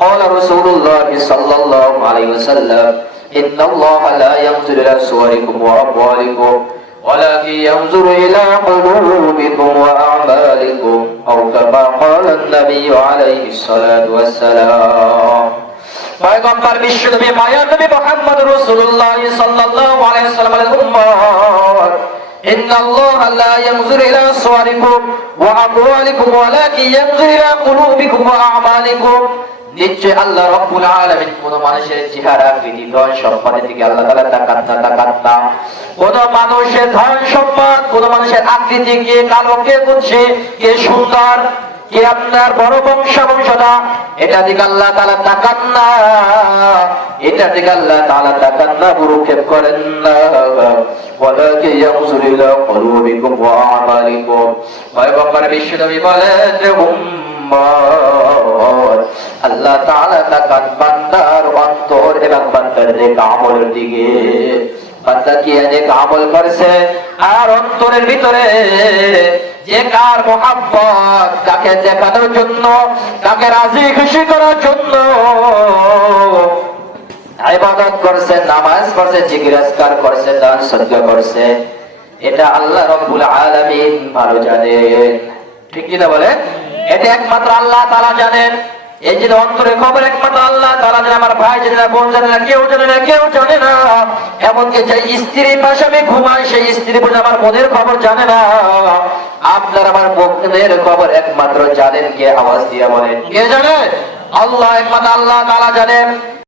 قال رسول الله صلى الله عليه وسلم إن الله لا ينظر إلى صوركم وأموالكم ولكن ينظر إلى قلوبكم وأعمالكم أو كما قال النبي عليه الصلاة والسلام পয়গম্বর বিশ্বনবী মায়ার নবী মুহাম্মদ রাসূলুল্লাহ সাল্লাল্লাহু আলাইহি ওয়াসাল্লামের উম্মত ইন্নাল্লাহা লা ইয়ানজুরু ইলা সুওয়ারিকুম ওয়া আমওয়ালিকুম ওয়ালাকিন ইয়ানজুরু ইলা কুলুবিকুম ওয়া আমালিকুম নিশ্চয় আল্লাহ রাব্বুল আলামিন কোন মানুষের চেহারা আকৃতি ধন সম্পদের দিকে আল্লাহ তাআলা তাকান না কোন মানুষের ধন সম্পদ কোন মানুষের আকৃতি কে কালো কে কুৎসিত কে সুন্দর কে আপনার বড় বংশধর এটা দিকে আল্লাহ তাআলা তাকান না এটা দিকে আল্লাহ তাআলা তাকান না ভ্রুক্ষেপ করেন না ওয়ালাকিন ইয়ানজুরু ইলা কুলুবিকুম ওয়া আমালিকুম পয়গম্বর বিশ্বনবী বলেন আল্লাহ তাআলা তাকান বান্দার অন্তর এবং বান্দার আমলের দিকে বান্দা কি অনেক আমল করেছে আর অন্তরের ভিতরে যে কার মুহাব্বত তাকে দেখানোর জন্য তাকে রাজি খুশি করার জন্য ইবাদত করছে নামাজ পড়ছে জিকির আজকার করছে দান সদকা করছে এটা আল্লাহ রাব্বুল আলামিন ভালো জানেন ঠিক কি না বলেন এটা একমাত্র আল্লাহ তাআলা জানেন এই যে অন্তরের খবর একমাত্র আল্লাহ তাআলা জানেন আমার ভাই জানে না বোন জানে না কেউ জানে না এমনকি যে স্ত্রীর পাশে আমি ঘুমাই সেই স্ত্রী বলে আমার মনের খবর জানে না আপনার আমার মনের খবর একমাত্র জানেন কে আওয়াজ দিয়ে বলেন কে জানে আল্লাহ একমাত্র আল্লাহ তাআলা জানেন